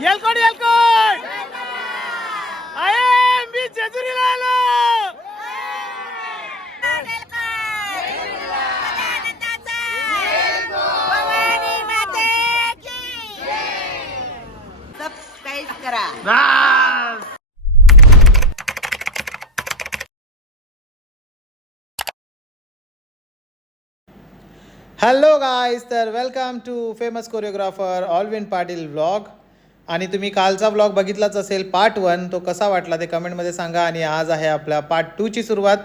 येलकोट येलकोट आहे मी जेजुरीला आलो. बस. हॅलो गाईज, तर welcome to famous choreographer Alwin Patil vlog. आणि तुम्ही कालचा व्लॉग बघितलाच असेल पार्ट 1. तो कसा वाटला ते कमेंटमध्ये सांगा. आणि आज आहे आपल्या पार्ट 2 ची सुरुवात.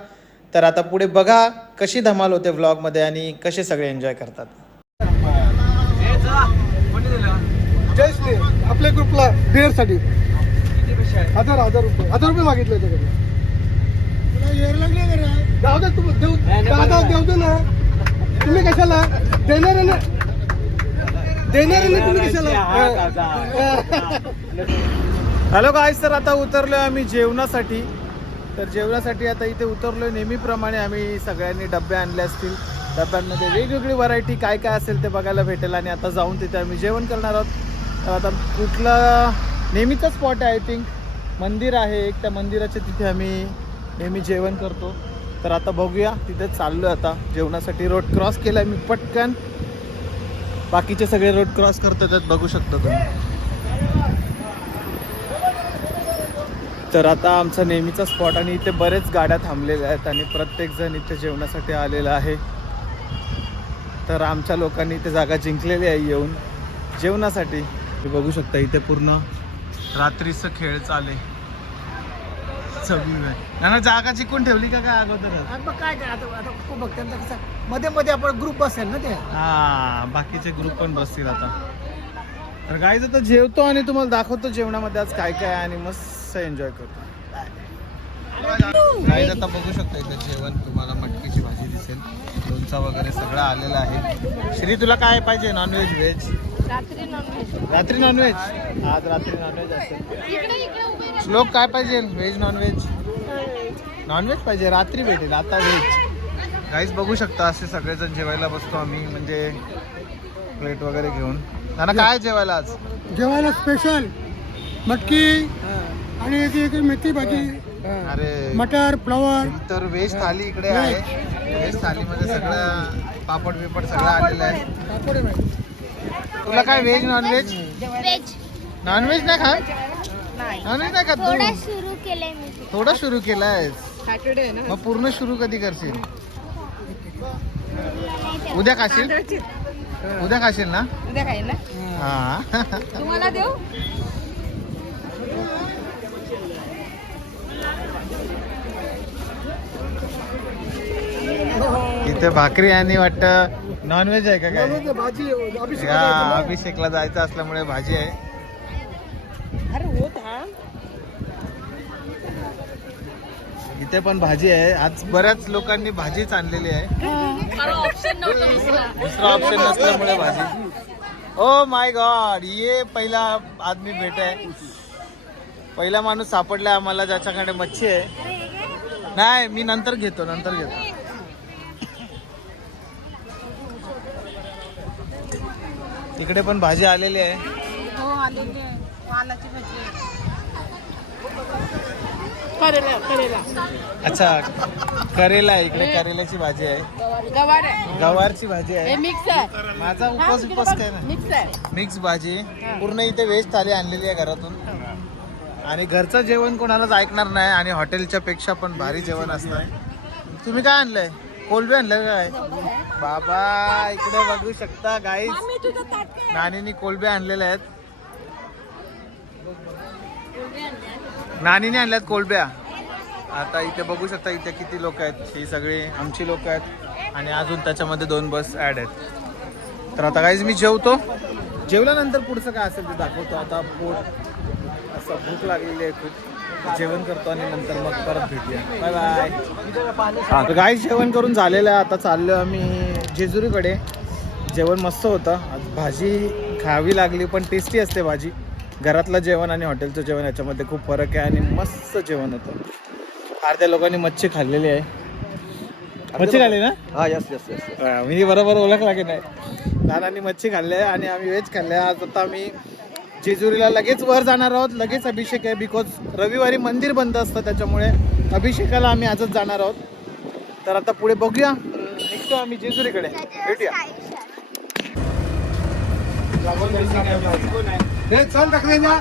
तर आता पुढे बघा कशी धमाल होते व्लॉगमध्ये आणि कसे सगळे एन्जॉय करतात. आपल्या ग्रुपला बिअरसाठी 1000 रुपये मागितले त्याच्याकडे. जाऊ दे तू देऊ दे ना. तुम्ही कशाला देणार ना तुम्ही कशाला. हॅलो गाईज, तर आता उतरलोय आम्ही जेवणासाठी. तर जेवणासाठी आता इथे उतरलोय. नेहमीप्रमाणे आम्ही सगळ्यांनी डबे आणले असतील. डब्यांमध्ये वेगवेगळी व्हरायटी काय काय असेल ते बघायला भेटेल. आणि आता जाऊन तिथे आम्ही जेवण करणार आहोत. तर आता कुठला नेहमीचा स्पॉट आहे, आय थिंक मंदिर आहे एक. त्या मंदिराच्या तिथे आम्ही नेहमी जेवण करतो. तर आता बघूया, तिथे चाललो आता जेवणासाठी. रोड क्रॉस केला मी पटकन. बाकीचे सगळे रोड क्रॉस करतात, बघू शकता तुम्ही. तर आता आमचा नेहमीचा स्पॉट आणि इथे बरेच गाड्या थांबलेल्या आहेत आणि प्रत्येकजण इथे जेवणासाठी आलेला आहे. तर आमच्या लोकांनी इथे जागा जिंकलेली आहे येऊन जेवणासाठी. हे बघू शकता इथे पूर्ण रात्रीचं खेळ चाले. ना जागा जिंकून ठेवली का काय अगोदर? काय बघ त्यांचा कसं मध्ये मध्ये आपण ग्रुप बसेल ना ते. हा, बाकीचे ग्रुप पण बसतील आता. तर गाईज आता जेवतो आणि तुम्हाला दाखवतो जेवणामध्ये आज काय काय आहे आणि मस्त एन्जॉय करतो. गाईज आता बघू शकता इथे जेवण तुम्हाला मटकीची भाजी दिसेल, लोणचा वगैरे सगळं आलेलं आहे. श्री, तुला काय पाहिजे? Non veg veg? रात्री नॉनव्हेज. आज रात्री नॉनव्हेज असेल. श्लोक काय पाहिजे? Veg non veg? नॉनव्हेज पाहिजे, रात्री भेटेल, आता व्हेज. गाईज बघू शकता असे सगळेजण जेवायला बसतो आम्ही, म्हणजे प्लेट वगैरे घेऊन. ना काय जेवायला आज? जेवायला स्पेशल मटकी आणि एक मेथी भाजी, अरे मटर, फ्लॉवर. तर व्हेज थाली इकडे आहे. व्हेज थालीमध्ये सगळं पापड बिपड सगळं आलेलं आहे. तुला काय व्हेज नॉनव्हेज? नॉनव्हेज नाही खात? नॉनव्हेज नाही खात तू? थोडं सुरू केलंय. मग पूर्ण सुरू कधी करशील? उद्या खाशील? उद्या खाशील ना? उद्या खाईल ना. हा. तुम्हाला देऊ? इथे भाकरी आणि वाटतं नॉनव्हेज आहे का काय? भाजी अभिषेकला जायचं असल्यामुळे भाजी आहे. अरे हो था. इथे पण भाजी आहे. आज बऱ्याच लोकांनी भाजीच आणलेली आहे. दुसरा ऑप्शन नसल्यामुळे भाजी. ओ माय गॉड, ये पहिला आदमी भेट आहे. पहिला माणूस सापडला आम्हाला ज्याच्याकडे मच्छी आहे. नाही, मी नंतर घेतो. इकडे पण भाजी आलेली आहे. हो आलेली आहे. वालाची भाजी. करेला. अच्छा, करेला आहे इकडे. करेल्याची भाजी आहे. गवार आहे. गवारची भाजी आहे. मिक्स आहे. माझा उपवास काय ना. मिक्स आहे. मिक्स भाजी. पूर्ण इथे व्हेज थाली आणलेली आहे घरातून. आणि घरचं जेवण कोणालाच ऐकणार नाही आणि हॉटेलच्या पेक्षा पण भारी जेवण असणार. तुम्ही काय आणलंय? कोलबी आणलंय काय? बाबा इकडे बघू शकता गाईज, नानीने कोलबी आणलेल्या आहेत. नानीने आणल्यात कोलब्या. आता इथे बघू शकता इथे किती लोक आहेत. ही सगळी आमची लोक आहेत आणि अजून त्याच्यामध्ये 2 बस ॲड आहेत. तर आता गाईज मी जेवतो. जेवल्यानंतर पुढचं काय असेल ते दाखवतो. आता पोट असं भूक लागलेली आहे खूप. जेवण करतो आणि नंतर मग परत भेटूया. Bye bye. गाईज जेवण करून झालेलं आहे. आता चाललो आम्ही जेजुरीकडे. जेवण मस्त होतं. आज भाजी खावी लागली पण टेस्टी असते भाजी. घरातलं जेवण आणि हॉटेलचं जेवण याच्यामध्ये खूप फरक आहे आणि मस्त जेवण होतं. अर्ध्या लोकांनी मच्छी खाल्लेली आहे. मच्छी खाल्ली ना? हा, यस. मी बरोबर ओळखला की नाही. नानांनी मच्छी खाल्ली आहे आणि आम्ही व्हेज खाल्ले. आज आता आम्ही जेजुरीला लगेच वर जाणार आहोत. लगेच अभिषेक आहे बिकॉज रविवारी मंदिर बंद असतं, त्याच्यामुळे अभिषेकाला आम्ही आजच जाणार आहोत. तर आता पुढे बघूया, निघतो आम्ही जेजुरीकडे. भेटूया. चल टाकले ना.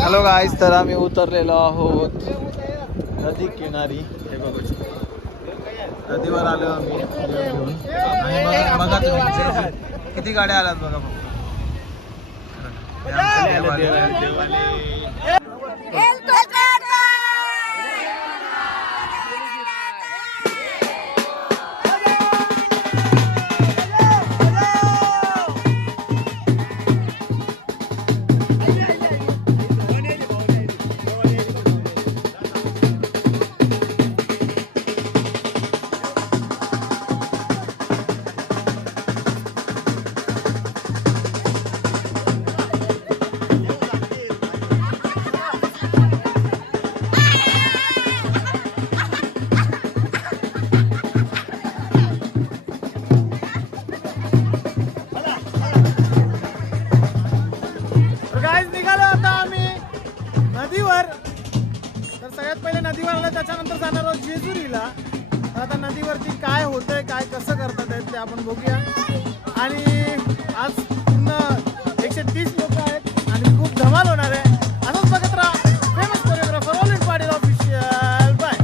हॅलो गाईज, तर आम्ही उतरलेलो आहोत नदी किनारी. हे बघू शकतो, नदीवर आलो आम्ही घेऊन. आणि बघा तुम्ही किती गाड्या आल्यात बघा. हे आमचे देवाले. निघालो आता आम्ही नदीवर. तर सगळ्यात पहिले नदीवर आलं, त्याच्यानंतर जाणार आहोत जेजुरीला. आता नदीवरती काय होतंय, काय कसं करतात आहेत ते आपण बघूया. आणि आज पूर्ण 130 लोक आहेत आणि खूप धमाल होणार आहे. असंच बघत राहा फेमस कोरिओग्राफर ऑलिंड पाटील ऑफिशियल. बाय.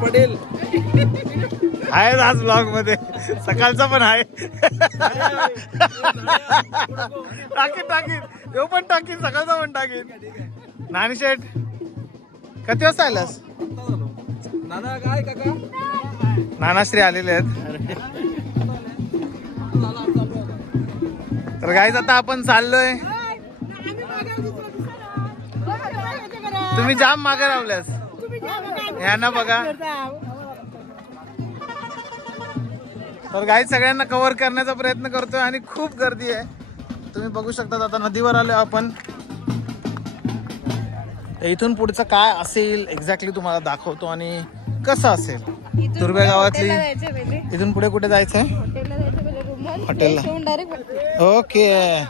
पटेल आहे आज ब्लॉग मध्ये, सकाळचा पण आहे. टाकीन तो पण टाकीन, सकाळचा पण टाकीन. नानी शेठ किती वाजता आलास? नानाश्री आलेले आहेत. तर गाईज आता आपण चाललोय. तुम्ही जाम मागे लावल्यास ह्यांना बघा. तर गाईज सगळ्यांना कव्हर करण्याचा प्रयत्न करतोय आणि खूप गर्दी आहे. तुम्ही बघू शकता. आता नदीवर आलोय आपण. इथून पुढचं काय असेल एक्झॅक्टली तुम्हाला दाखवतो आणि कसं असेल. दुर्बे गावातली इथून पुढे कुठे जायचंय? हॉटेलला. ओके.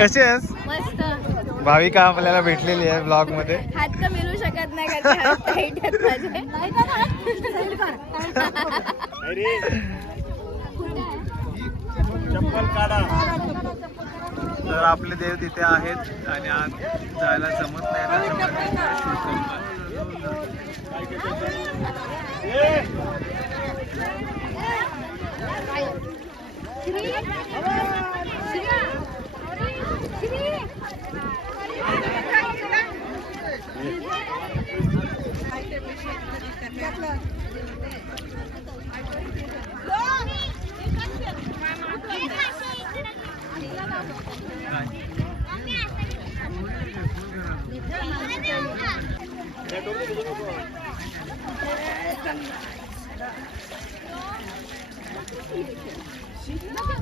कशी आहेस? मस्त. भाविका आपल्याला भेटलेली आहे ब्लॉग मध्ये. हात तर मिळू शकत नाही का? हात टाईट आहेत माझे. चप्पल काढा. तर आपले देव तिथे आहेत आणि आज जायला जमत नाही, त्याच्यामुळे शूट करतो.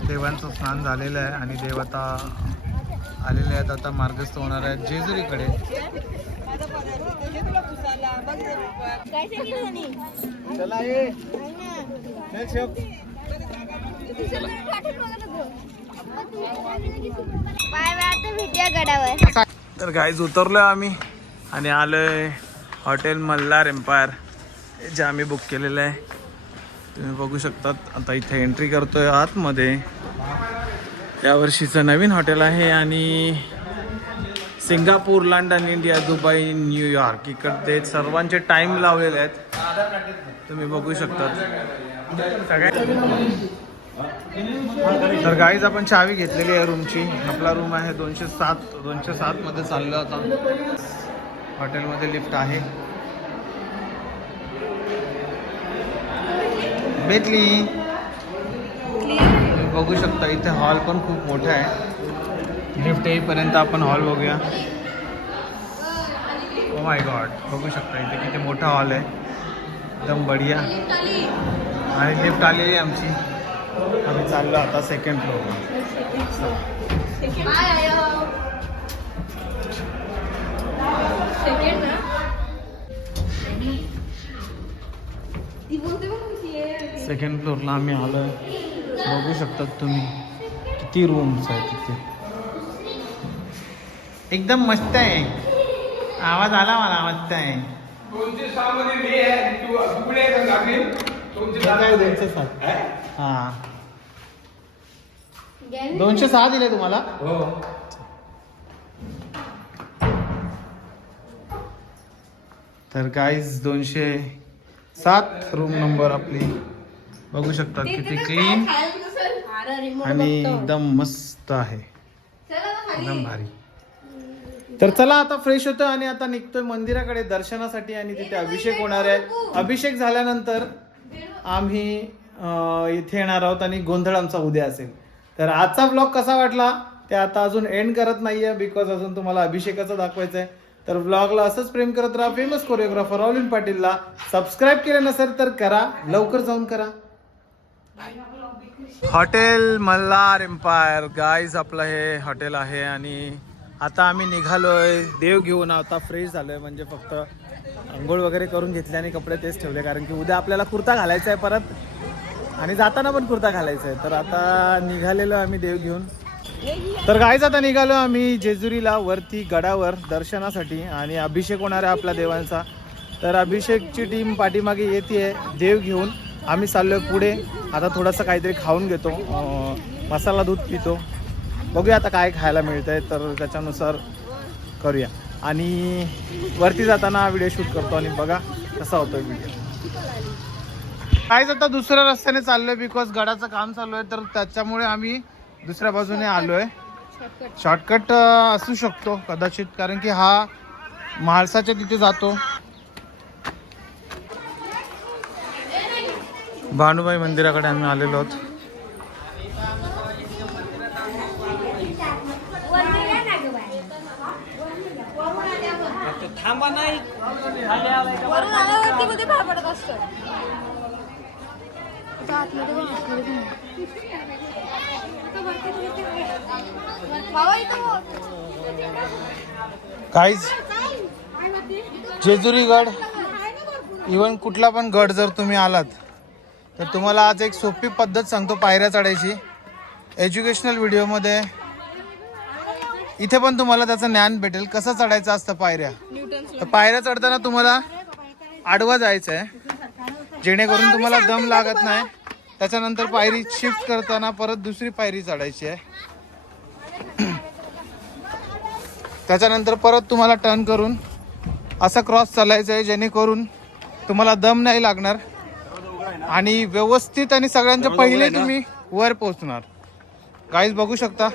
देवांचं स्नान झालेलं आहे आणि देव आता आलेले आहेत. आता मार्गस्थ होणार आहेत जेजुरीकडे. चला ये. तर गाईज उतरलोय आम्ही आणि आलोय हॉटेल मल्हार एम्पायर, जे आम्ही बुक केलेलं आहे. तुम्ही बघू शकतात. आता इथे एंट्री करतोय आतमध्ये. यावर्षीचं नवीन हॉटेल आहे आणि Singapore, London, India, Dubai, New York इकडे सर्वांचे टाइम लावलेले आहेत. तुम्ही बघू शकतात सगळ्या. तर गाईज आपण चावी घेतलेली आहे रूमची. आपला रूम आहे 207 मध्ये चाललो आता. हॉटेलमध्ये लिफ्ट आहे. भेटली. तुम्ही बघू शकता इथे हॉल पण खूप मोठा आहे. लिफ्ट येईपर्यंत आपण हॉल बघूया. ओ माय गॉड, बघू शकता इथे किती मोठा हॉल आहे, एकदम बढिया. आणि लिफ्ट आलेली आहे आमची. आम्ही चाललो आता सेकंड फ्लोअरला. सेकंड फ्लोअरला आम्ही आलो. बघू शकतात तुम्ही किती रूम्स आहेत तिथे. एकदम मस्त आहे. आवाज आला मला, मस्त आहे. 207. हां 206 दिले तुम्हाला. तर गाईज 207 रूम नंबर आपली. बघू शकतात किती क्लीन आणि एकदम मस्त आहे, एकदम भारी. तर चला आता फ्रेश होतो आणि आता निघतोय मंदिराकडे दर्शनासाठी. आणि तिथे अभिषेक होणार आहे. अभिषेक झाल्यानंतर आम्ही इथे येणार आहोत आणि गोंधळ आमचा उद्या असेल. तर आजचा ब्लॉग कसा वाटला ते आता अजून एंड करत नाहीये, बिकॉज अजून तुम्हाला अभिषेकाचं दाखवायचं आहे. तर व्लॉगला असंच प्रेम करत राहा. फेमस कोरिओग्राफर ऑलिन पाटीलला सबस्क्राईब केलं नसेल तर करा, लवकर जाऊन करा. हॉटेल मल्हार एम्पायर गाईज आपलं हे हॉटेल आहे. आणि आता आम्ही निघालोय देव घेऊन. आता फ्रेश झालोय, म्हणजे फक्त आंघोळ वगैरे करून घेतले आणि कपडे तेच ठेवले, कारण की उद्या आपल्याला कुर्ता घालायचा आहे परत, आणि जाताना पण कुर्ता घालायचा आहे. तर आता निघालेलो आम्ही देव घेऊन. तर गाईज आता निघालो आम्ही जेजुरीला वरती गडावर दर्शनासाठी. आणि अभिषेक होणार आहे आपल्या देवांचा. तर अभिषेकची टीम पाठीमागे येते देव घेऊन. आम्ही चाललोय पुढे. आता थोडंसं काहीतरी खाऊन घेतो, मसाला दूध पितो. बघूया आता काय खायला मिळतंय, तर त्याच्यानुसार करूया. आणि वरती जाताना व्हिडिओ शूट करतो आणि बघा कसा होतोय व्हिडिओ. काहीच आता दुसऱ्या रस्त्याने चाललोय, बिकॉज गडाचं काम चालू आहे. तर त्याच्यामुळे आम्ही दुसऱ्या बाजूने आलोय. शॉर्टकट असू शकतो कदाचित, कारण की हा म्हाळसाच्या तिथे जातो. भानुबाई मंदिराकडे आम्ही आलेलो आहोत. थांबा नाही वरून आल्यावरती मध्ये भार पडत असतो. काहीच जेजुरी गड, इवन कुठला पण गड जर तुम्ही आलात तर तुम्हाला आज एक सोपी पद्धत सांगतो पायऱ्या चढायची. एज्युकेशनल व्हिडिओमध्ये इथे पण तुम्हाला त्याचं ज्ञान भेटेल कसं चढायचं असतं पायऱ्या. तर पायऱ्या चढताना तुम्हाला आडवा जायचं आहे, जेणेकरून तुम्हाला दम लागत नाही. त्याच्यानंतर पायरी शिफ्ट करताना परत दुसरी पायरी चढायची आहे. त्याच्यानंतर परत तुम्हाला टर्न करून असं क्रॉस चालायचं आहे, जेणेकरून तुम्हाला दम नाही लागणार आणि व्यवस्थित आणि सगळ्यांच्या पहिले तुम्ही वर पोहोचणार. गाईज बघू शकता.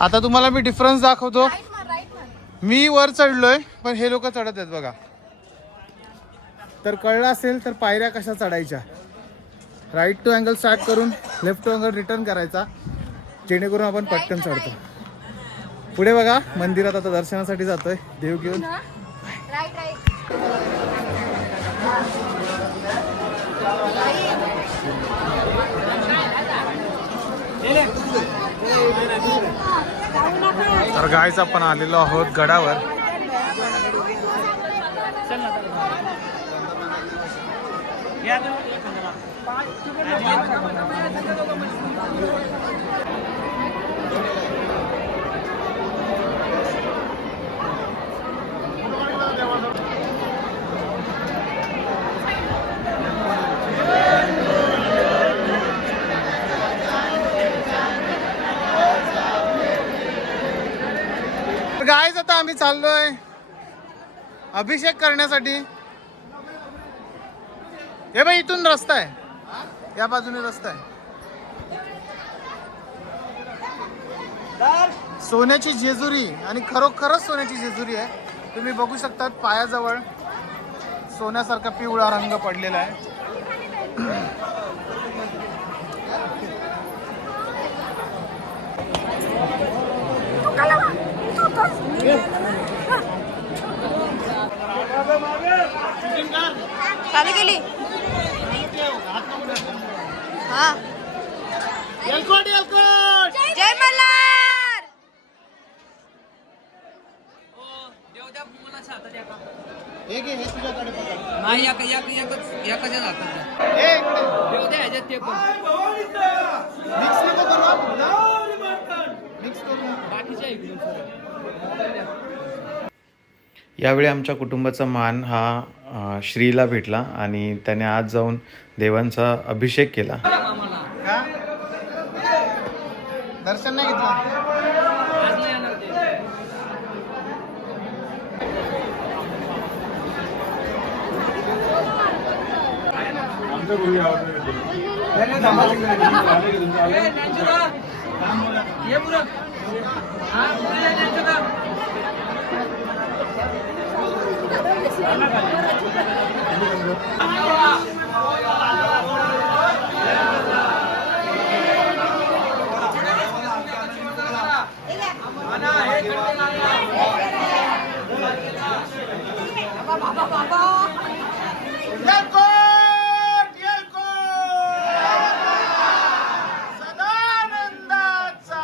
आता तुम्हाला मी डिफरन्स दाखवतो. मी वर चढलोय पण हे लोक चढत आहेत बघा. तर कळलं असेल तर पायऱ्या कशा चढायच्या. राईट टू अँगल स्टार्ट करून लेफ्ट टू अँगल रिटर्न करायचा, जेणेकरून आपण पटकन चढतो. पुढे बघा मंदिरात आता दर्शनासाठी जातोय देव घेऊन. तर गाईज आपण आलेलो आहोत गडावर. गाईज आता आम्ही चाललोय अभिषेक करण्यासाठी. हे बाई इथून रस्ता आहे, या बाजूने रस्ता आहे. सोन्याची जेजुरी, आणि खरोखरच सोन्याची जेजुरी आहे. तुम्ही बघू शकतात पायाजवळ सोन्यासारखा पिवळा रंग पडलेला आहे. चालू केली हा एलकोट एलकोट जय मल्हार. हे घे, हे तुझ्याकडे पकड. नाही एकाच्या हातात हे इकडे. देऊ द्या ह्याच्यात ते पण मिक्स नको करू हा पूर्ण. मिक्स करू नको. बाकीच्या इकडून यावेळी आमच्या कुटुंबाचा मान हा श्रीला भेटला आणि त्याने आज जाऊन देवांचा अभिषेक केला. का दर्शन नाही घेतलं. आज नाही येणार ते. एलकोट एलकोट सदानंदाचा.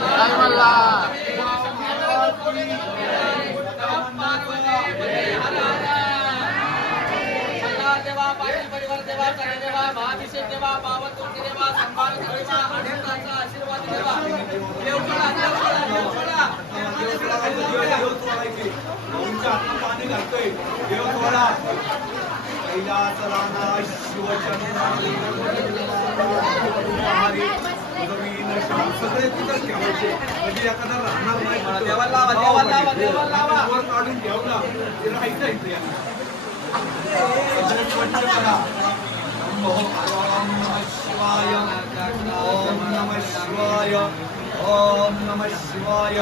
जय मल्हार. देवा पाटील परिवार देवा सगळे देवा महाभिषेक देवा पावन देवा सन्मान देवा अनेकांचा आशीर्वाद देवा देवळा देवळा ओम नमः शिवाय.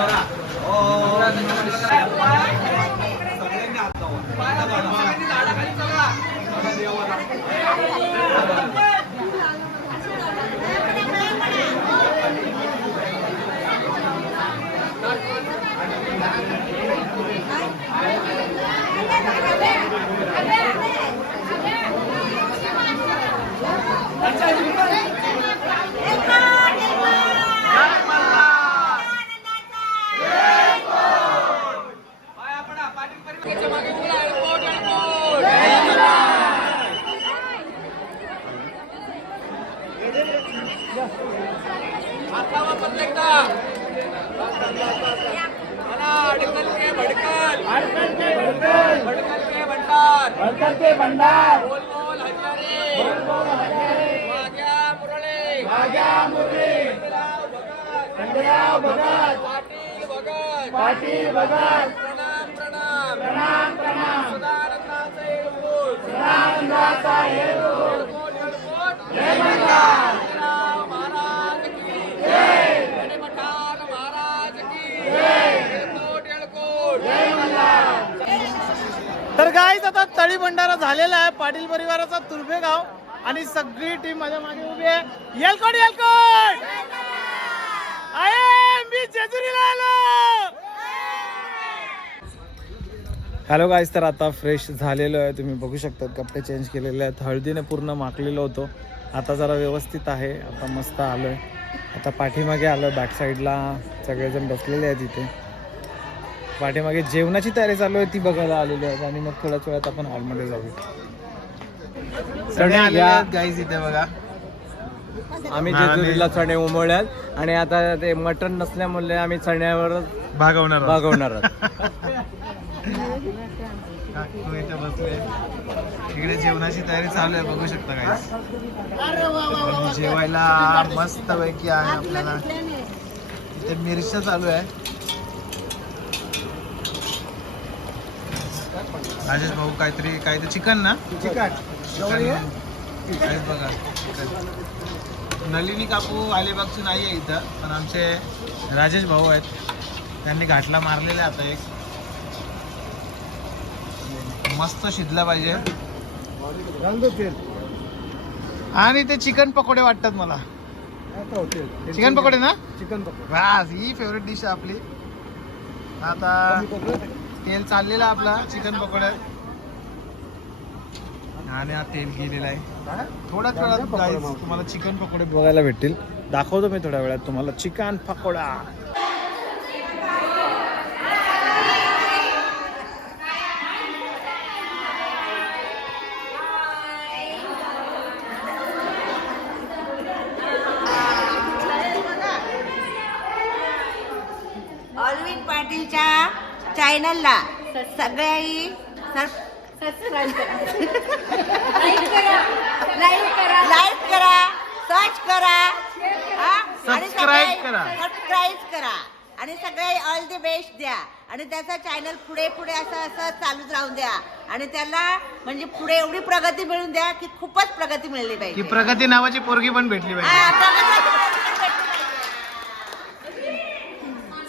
भंडार बोल बोल हजारे वाग्या मुरळे खंडेराव भगत पाटील भगत प्रणाम सदानंदाचा येळकोट जय मल्हार. महाराज की जय. पठाण महाराज की जय. येळकोट जय मल्हार. तर गाईज आता तळी भंडारा झालेला आहे. पाटील परिवाराचा तुर्भे गाव आणि सगळी टीम माझ्या मागे उभी आहे. एलकोट एलकोट आहे. मी जेजुरीला आलो. हॅलो गाईज, तर आता फ्रेश झालेलो आहे. तुम्ही बघू शकता कपडे चेंज केलेले आहेत. हळदीने पूर्ण माखलेलो होतो. आता जरा व्यवस्थित आहे. आता मस्त आलो आहे. आता पाठीमागे आलो आहे. बॅक साईडला सगळेजण बसलेले आहेत इथे. पाठीमागे जेवणाची तयारी चालू आहे ती बघायला आलेली आहेत आणि मग थोड्याच वेळात आपण हॉलमध्ये जाऊ. चणे घ्या. गाईज इथे बघा, आम्ही जेजुरीला चणे उमळल्यात आणि आता ते मटण नसल्यामुळे आम्ही चण्यावर भागवणार इथे बसले. इकडे जेवणाची तयारी चालू आहे, बघू शकता गाईज. जेवायला मस्त पैकी आहे. आपल्याला इथे मिरच्या चालू आहे. राजेश भाऊ काहीतरी चिकन ना, चिकन बघा. नलिनी काकू अलिबागची नाही आहे इथं, पण आमचे राजेश भाऊ आहेत. त्यांनी घाटला मारलेला आता एक. मस्त शिजला पाहिजे. घाल दो तेल. आणि ते चिकन पकोडे वाटतात मला. आता होते चिकन पकोडे ना? चिकन पकोडे. बस ही फेवरेट डिश आहे आपली. आता तेल चाललेलं आपला चिकन पकोड्यात आणि हा तेल गेलेला आहे. थोड्याच वेळात guys तुम्हाला चिकन पकोडे बघायला भेटतील. दाखवतो मी थोड्या वेळात तुम्हाला चिकन पकोडा. ऑलविन पाटीलच्या चॅनलला सगळ्यांनी लाईक करा, सर्च करा, सबस्क्राईब करा. सबस्क्राईब करा आणि सगळे ऑल द बेस्ट द्या आणि त्याचा चॅनल पुढे पुढे असं चालूच राहून द्या आणि त्याला म्हणजे पुढे एवढी प्रगती मिळून द्या की खूपच प्रगती मिळली की पाहिजे. प्रगती नावाची पोरगी पण भेटली पाहिजे.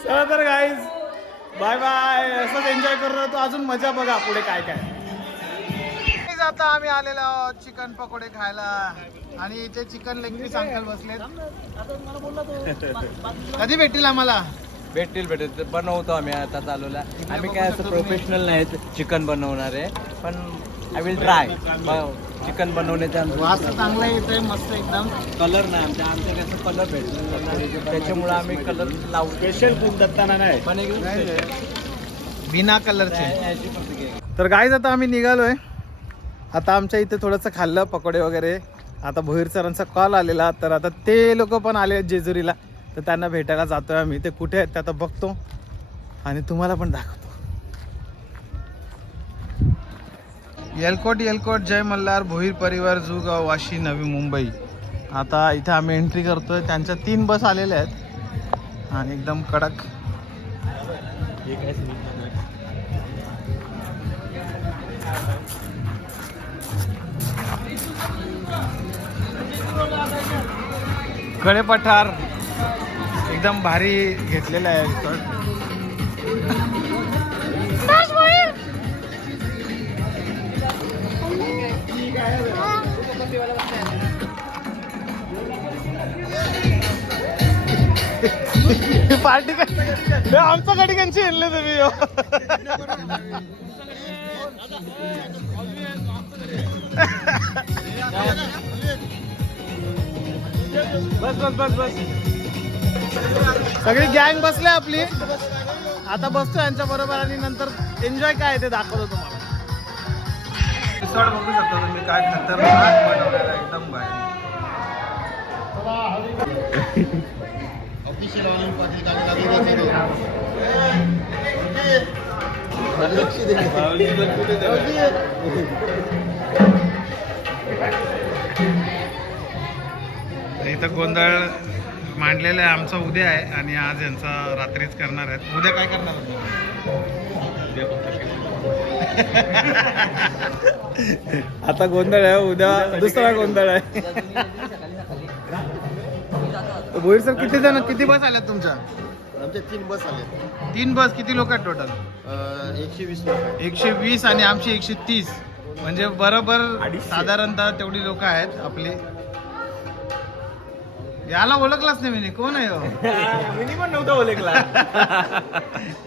चला तर गाईज बाय बाय. असंच एन्जॉय करू राहतो. अजून मजा बघा पुढे काय काय. आता आम्ही आलेलो आहोत चिकन पकोडे खायला आणि इथे चिकन लेग पीस अंकल बसलेत. कधी भेटतील आम्हाला? भेटतील बनवतो आम्ही आता चालूला. आम्ही काय असं प्रोफेशनल नाही चिकन बनवणारे पण आय विल ट्राय चिकन बनवण्याचा. वास चांगला येतोय मस्त एकदम. कलर नाही आमच्या कसं कलर भेटतो त्याच्यामुळे आम्ही कलर लावू. स्पेशल फूड दत्ताना नाही पण बिना कलरचे. तर गाईज आता आम्ही निघालोय. आता आमच्या इथे थोडंसं खाल्लं पकोडे वगैरे. आता भोईर सरांचा कॉल आलेला तर आता ते लोक पण आले आहेत जेजुरीला तर त्यांना भेटायला जातोय आम्ही. ते कुठे आहेत ते आता बघतो आणि तुम्हाला पण दाखवतो. येलकोट जय मल्हार भोईर परिवार जुगाव वाशी नवी मुंबई. आता इथे आम्ही एंट्री करतोय. त्यांच्या 3 बस आलेल्या आहेत आणि एकदम कडक. कडे पठार एकदम भारी घेतलेलं आहे. पार्टी काय आमचं गाडी त्यांची आणले तुम्ही. बस बस बस बस. सगळी गँग बसले आपली. आता बसतो यांच्या बरोबर आणि नंतर एन्जॉय काय ते दाखवतो तुम्हाला. रिसॉर्ट बघू शकता तुम्ही काय खतरनाक बनवलेला एकदम भारी. इथं गोंधळ मांडलेला आहे. आमचा उद्या आहे आणि आज यांचा रात्रीच करणार आहेत. उद्या काय करणार आता गोंधळ आहे. उद्या दुसरा गोंधळ आहे. भोईर सर किती बस आल्यात तुमच्या? आमच्या 3 बस आले. 3 बस. किती लोक आहेत टोटल? 120 120 आणि आमची 130 म्हणजे बरोबर साधारणतः तेवढी लोक आहेत आपली. याला ओळखलाच नाही मी. कोण आहे? मी पण नव्हतं ओळखला.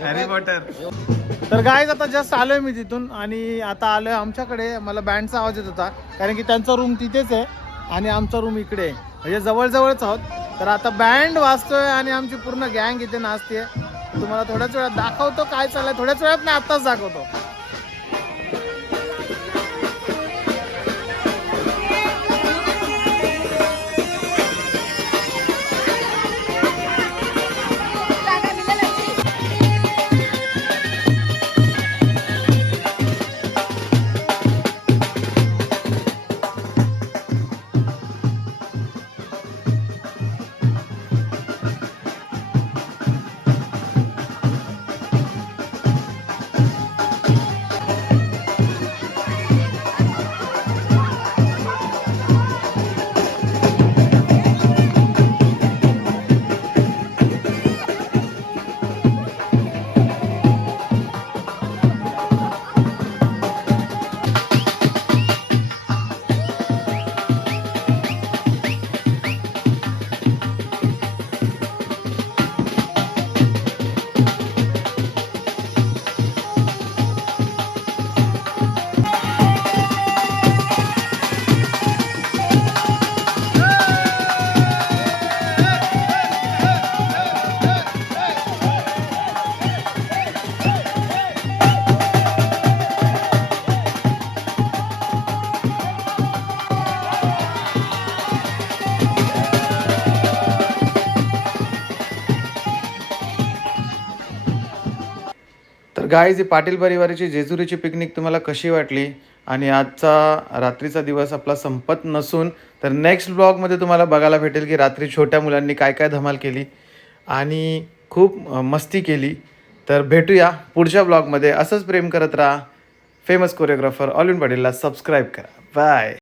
Harry Potter. तर गाईज आता जस्ट आलोय मी तिथून आणि आता आलोय आमच्याकडे. मला बँडचा आवाज येत होता कारण की त्यांचा रूम तिथेच आहे आणि आमचा रूम इकडे आहे म्हणजे जवळजवळच आहोत. तर आता बँड वाजतोय आणि आमची पूर्ण गँग इथे नाचते. तुम्हाला थोड्याच वेळात दाखवतो काय चाललंय. थोड्याच वेळात नाही आत्ताच दाखवतो. तर गाईज ही पाटील परिवाराची जेजुरीची पिकनिक तुम्हाला कशी वाटली आणि आजचा रात्रीचा दिवस आपला संपत नसून तर नेक्स्ट ब्लॉगमध्ये तुम्हाला बघायला भेटेल की रात्री छोट्या मुलांनी काय काय धमाल केली आणि खूप मस्ती केली. तर भेटूया पुढच्या ब्लॉगमध्ये. असंच प्रेम करत राहा. फेमस कोरिओग्राफर ऑलिन पाटीलला सबस्क्राईब करा. बाय.